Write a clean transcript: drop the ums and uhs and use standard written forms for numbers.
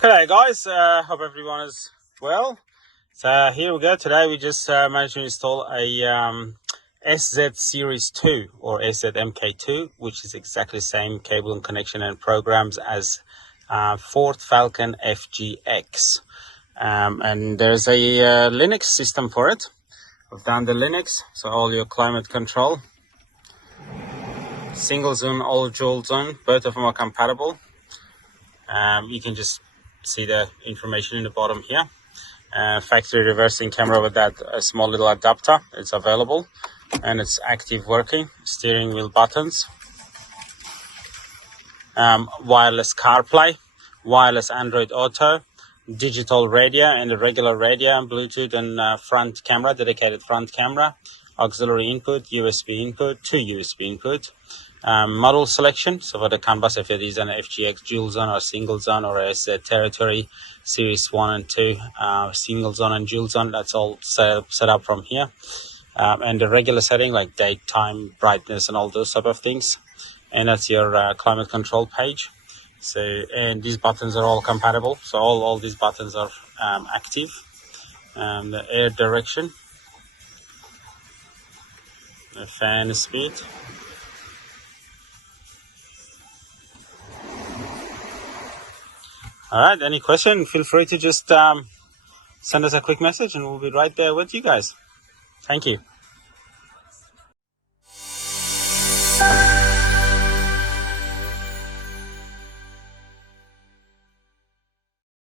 G'day guys, hope everyone is well. So here we go. Today we just managed to install a SZ Series 2 or SZ MK2, which is exactly the same cable and connection and programs as Ford Falcon FGX. And there's a Linux system for it. We've done the Linux, so all your climate control, single zone, all dual zone, both of them are compatible. You can just see the information in the bottom here. Factory reversing camera with that small little adapter. It's available and it's active working. Steering wheel buttons, wireless CarPlay, wireless Android Auto, digital radio and a regular radio, Bluetooth and front camera, dedicated front camera, auxiliary input, USB input, two USB input. Model selection, so for the CAN bus, if it is an FGX dual zone or single zone or a SZ Territory series 1 and 2, single zone and dual zone, that's all set up from here. And the regular setting like date, time, brightness and all those type of things. And that's your climate control page. So, and these buttons are all compatible, so all these buttons are active. The air direction, the fan speed, all right, any question, feel free to just send us a quick message and we'll be right there with you guys. Thank you.